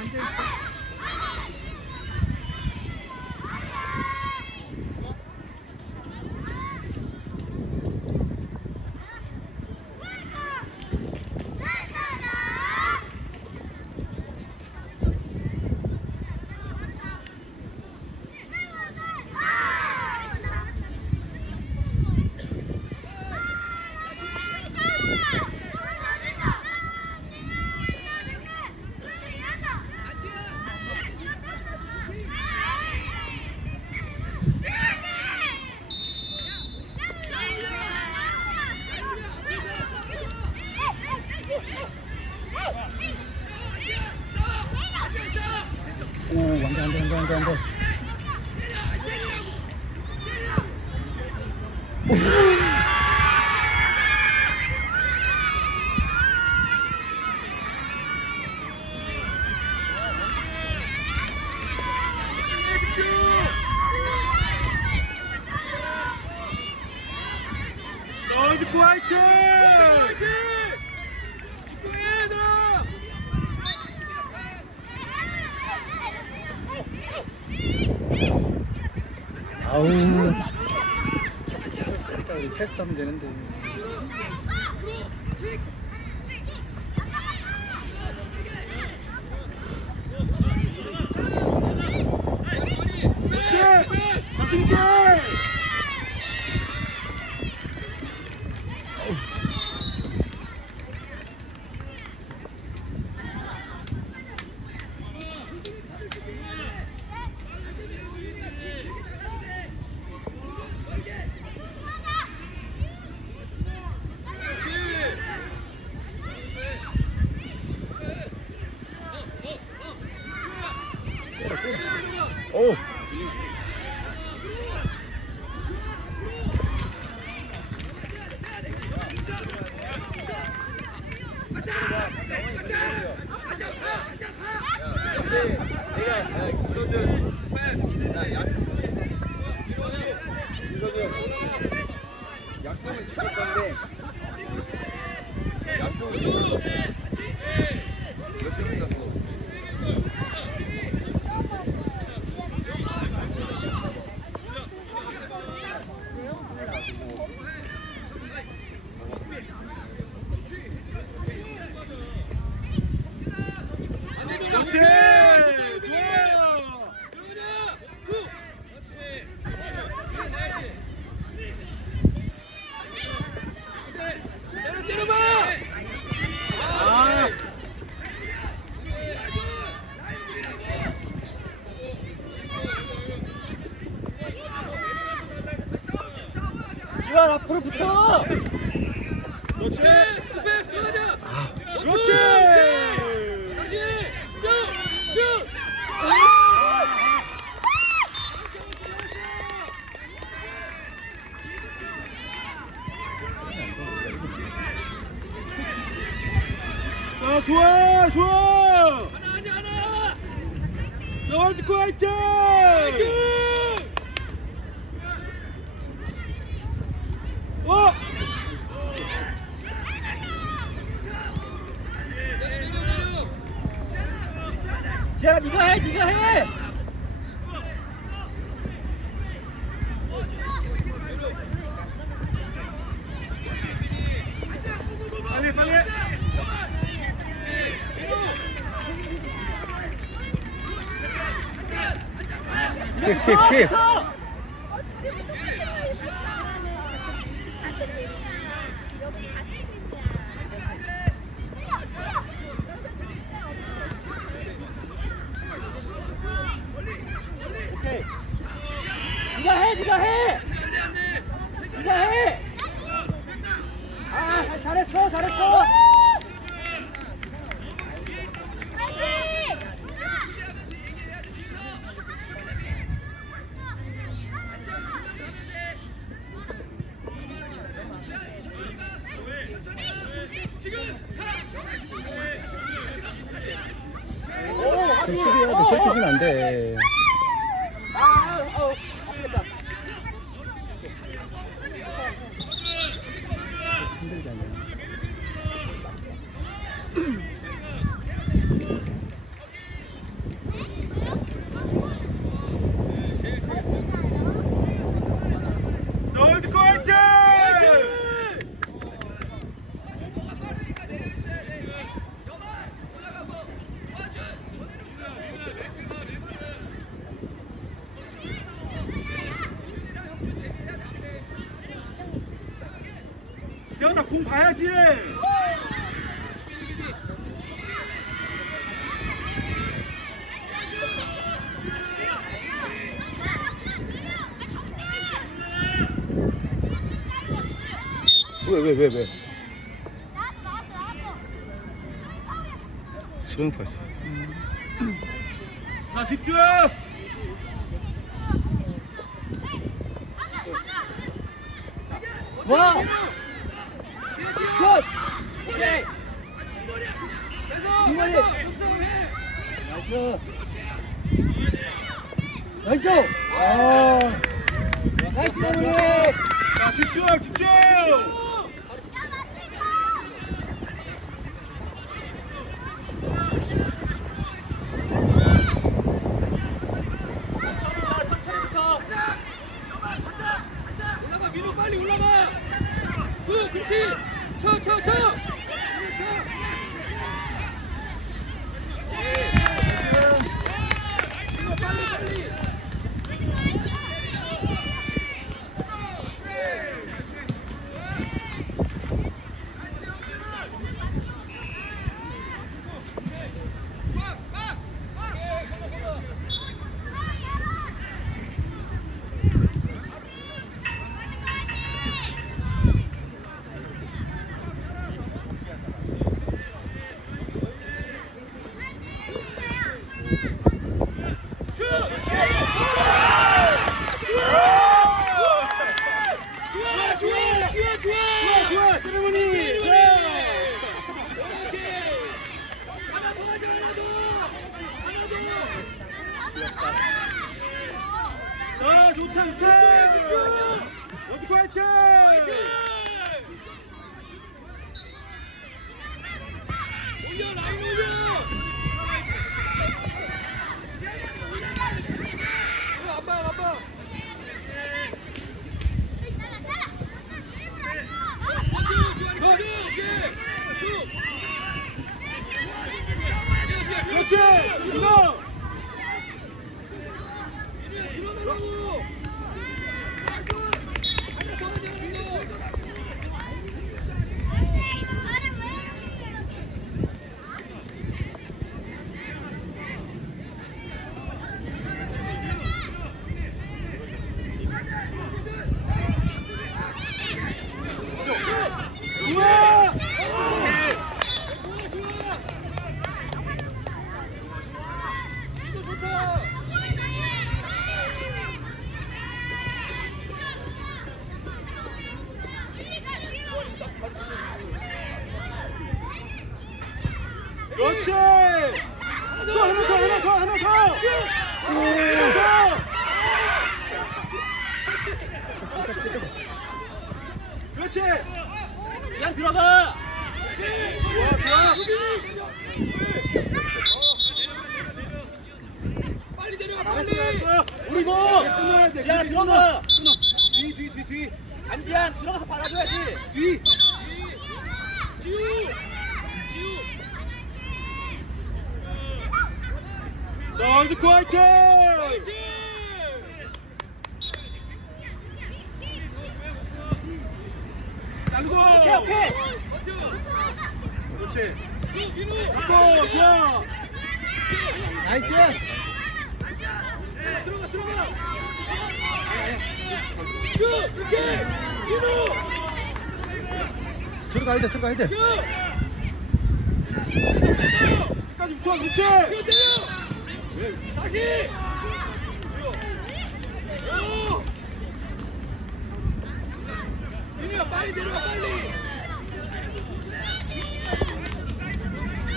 hundred. 안 돼, 안 돼, 안 돼, 안 돼. 너희들 화이팅! 집중해, 얘들아! 아우. 우리 패스하면 되는데. 있게! 오. 약속은 지킬 건데 약속은 지킬 건데 몇개 끝났어 그렇지! 좋아요! 때려, 때려봐! 아! 시간 앞으로 붙어. 그렇지! 스페이스 들어가자! 아, 그렇지! 다시! 쭉! 쭉! 자, 좋아! 좋아! 하나, 하나, 하나! 자, 월드컵 화이팅! 어! 시아라 네가 해, 네가 해. 빨리 빨리 팀이야. 오케이. 네가 해, 네가 해. 네가 해. 아, 잘했어, 잘했어. 수비야, 너 저렇게 주면 안 돼. 아, 어, 아프겠다. 힘들잖아. 공 봐야지. 왜 왜 왜 왜? 나왔어 나왔어 나왔어 수령 봤어. 자, 집중. 와! 슛! 오케이! 중거리! 나이스! 나이스! 아! 나이스 마무리! 자, 집중, 집중. see it. 좋다, 좋다. 좋아. 그렇지. 또 하나 더, 하나 더, 하나 더. 하나 더. 그렇지. 그냥 들어가. 좋아, 좋아. 빨리 내려가 나이스, 빨리 나이스. 그리고 끊어야 돼. 야, 들어가. 끊어. 뒤, 뒤, 뒤, 뒤. 안지한 들어가서 받아줘야지. 뒤. 지우 지우 자, 월드컵 화이팅! 화이팅 자르고. 오케이, 오케이. 그렇지. 또, 좋아. 나이스! 들어가 들어가 슛 오케이 민우 들어가야 돼, 들어가야 돼. 슛 끝까지 붙어, 그렇지. 때려 때려 다시 오 민우야 빨리 내려가 빨리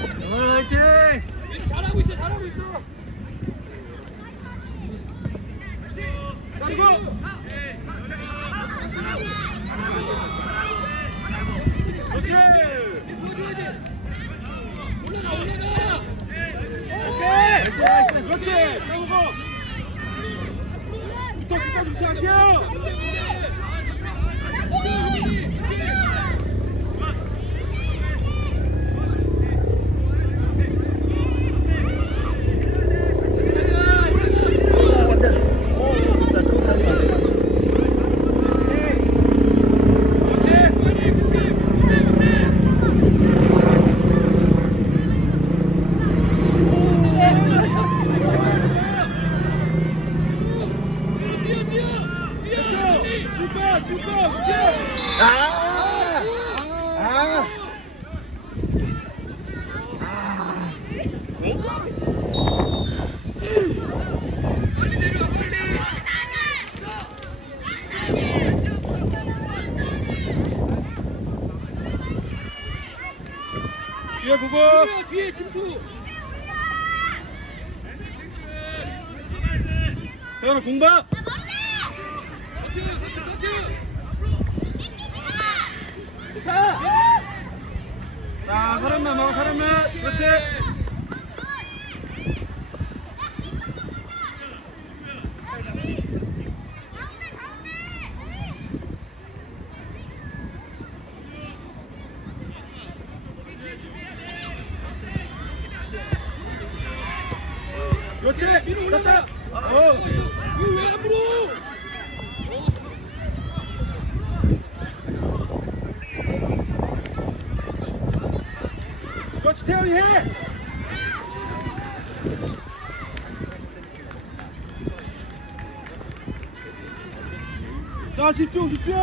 오늘 화이팅! 잘하고 있어 잘하고 있어 자르고. 그렇지. 올라가 올라가 오케이. 그렇지. 자르고. 붙어, 끝까지 붙어, 안 뛰어. 오, 안 돼. 오, 자, 그거 살리면 안 돼. 그렇지. 뒤에 침투. 태현아 공방 터치, 터치, 터치. 자 사람만 먹어 사람만. 그렇지 그렇지 갔다 어 이거 왜안 불어? 그렇지 태현이 해 자, 집중, 집중!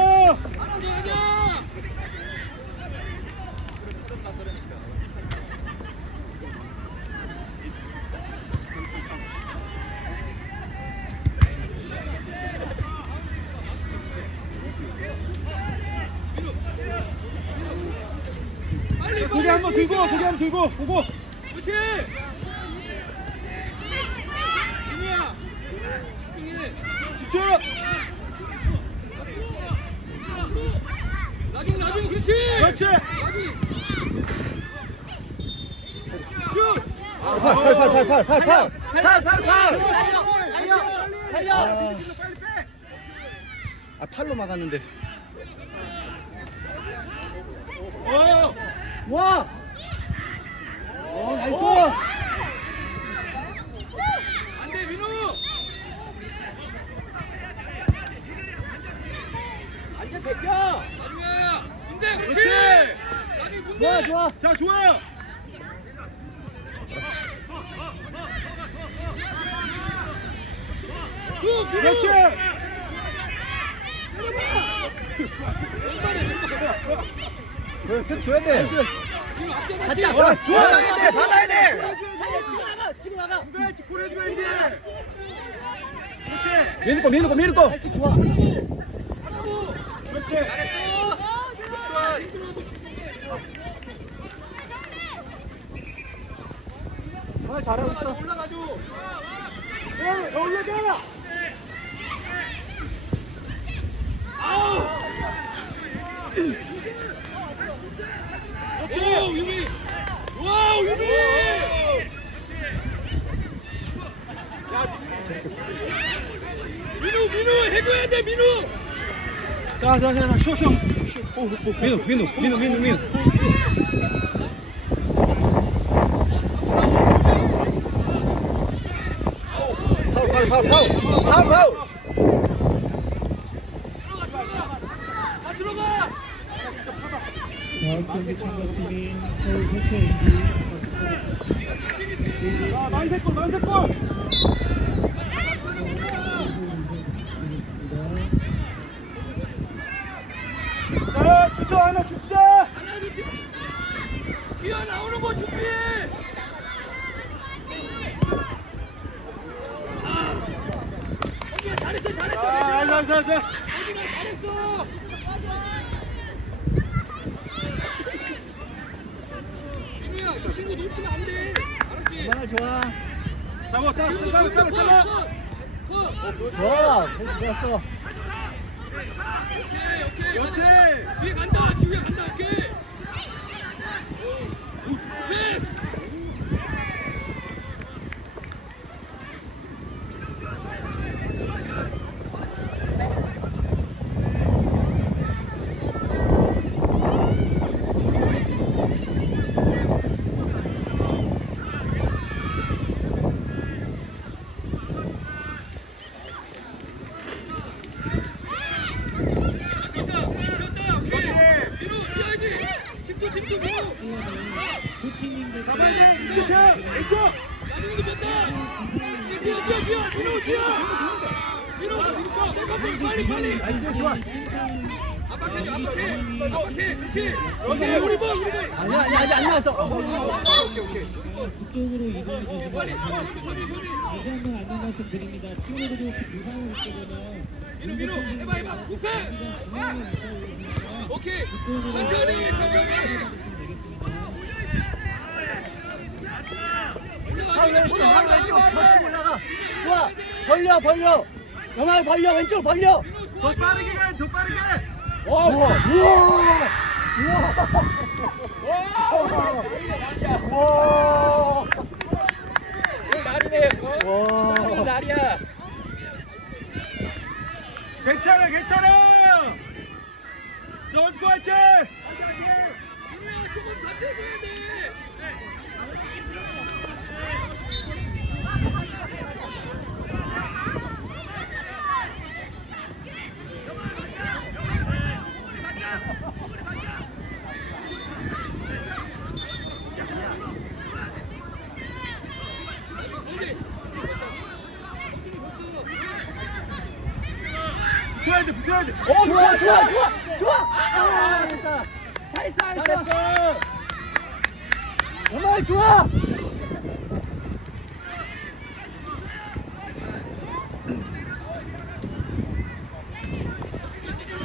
고개. 한번 들고, 고개 한번 들고, 보고. 그렇지. 민우야. 집중해. 집중! 나중, 나중, 그렇지. 그렇지! 나중. 슛. 팔, 팔, 팔, 팔, 팔, 팔, 팔. 팔, 팔, 팔. 달려, 달려. 아, 아, 팔로 막았는데. 어! 와. 어, 나이스. 안 돼, 민우. 앉아 제껴. 나중이야. 문대, 그렇지. 문대. 좋아, 좋아. 자, 좋아요! 쭉, 민우. 그렇지! 패스 줘야 돼. 같이 같이. 앞으로. 받아야 돼, 받아야 돼. 치고 나가, 치고 나가. 누가 직구를 해줘야지! 그렇지! 거, 민우 거. 나이스, 좋아. 그렇지! 정말 잘하고 있어. 올라가줘. 올라가! 아우. 오, 유미. 와우, 유미. 민우, 민우, 해줘야 돼, 민우. 자, 자, 자, 오, 민우, 민우, 민우, 민우, 민우. 파울, 파울. 다 들어가. 다음 경기 참가팀인 서울 서초NB 자, 만세골, 만세골! 자, 주소 하나 죽자! 하나, 둘, 셋. 뛰어 나오는 거 준비해. 아. 잘했어, 잘했어. 알았어, 알았어. 어디가 잘했어. 민우야, 이 친구 놓치면 안 돼. 알았지? 정말 좋아. 잡아, 잡아, 잡아, 잡아, 잡아. 좋아. 좋았어. 오케이, 오케이. 그렇지! 뒤에 간다. 오케이. 패스. 간다. 간다. 오케이. 민우 뛰어야지. 집중, 집중, 민우. 코치님들 잡아야 돼! 위치 태워! 왼쪽! 나중에도 뺀다. 뛰어, 뛰어, 뛰어. 민우 뛰어. 민우, 민우 빨리, 빨리. 나이스, 좋아. 압박해, 압박해. 압박해. 그렇지. 오케이, 우리 볼, 우리 볼. 아니, 아니, 아직 안 나왔어. 오케이, 오케이. 그쪽으로 이동해 주시면. 다시 한번 안내 말씀 드립니다. 친구들이 혹시 부상을 입거나 민우, 민우. 해봐, 해봐. 우패. 오케이. 천천히, 천천히. 좋아 벌려 벌려 영화를 벌려 왼쪽 벌려 더 빠르게 가, 더 빠르게. 와 우와 우와 우와 와 날이야 괜찮아, 괜찮아. 저 원투 화이팅! 민우야 조금 잡혀줘야 돼 붙어야 돼, 돼. 어 좋아 좋아 좋아 좋아. 아. 됐다. 잘했어 잘했어. 정말 좋아.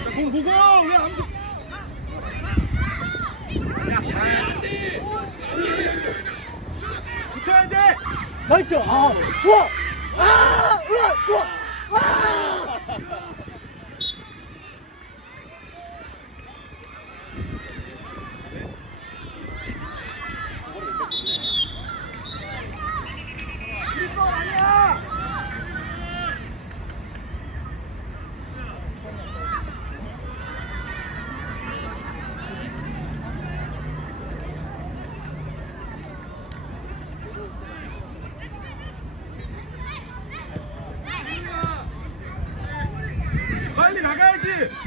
자, 공 보고 왜 아무도 붙어야 돼. 나이스. 아 좋아. 아 좋아. 와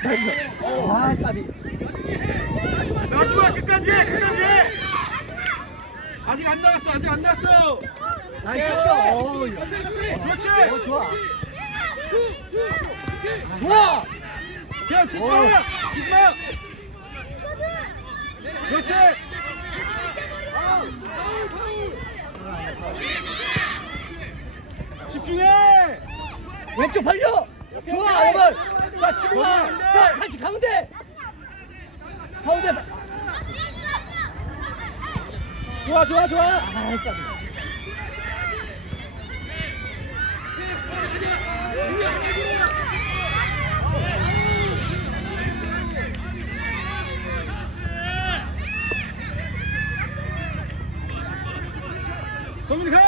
나이스 아 까비 나주아 끝까지 해, 끝까지 해. 아직 안 나왔어, 아직 안 나왔어. 나이스 어우 그렇지. 어 좋아 좋아 야, 치지 마, 치지 마. 그렇지. 집중해. 왼쪽 벌려 좋아 이걸 자 치고 가자 다시 가운데. 가운데. 좋아 좋아 좋아. 아 까비 정민이 가.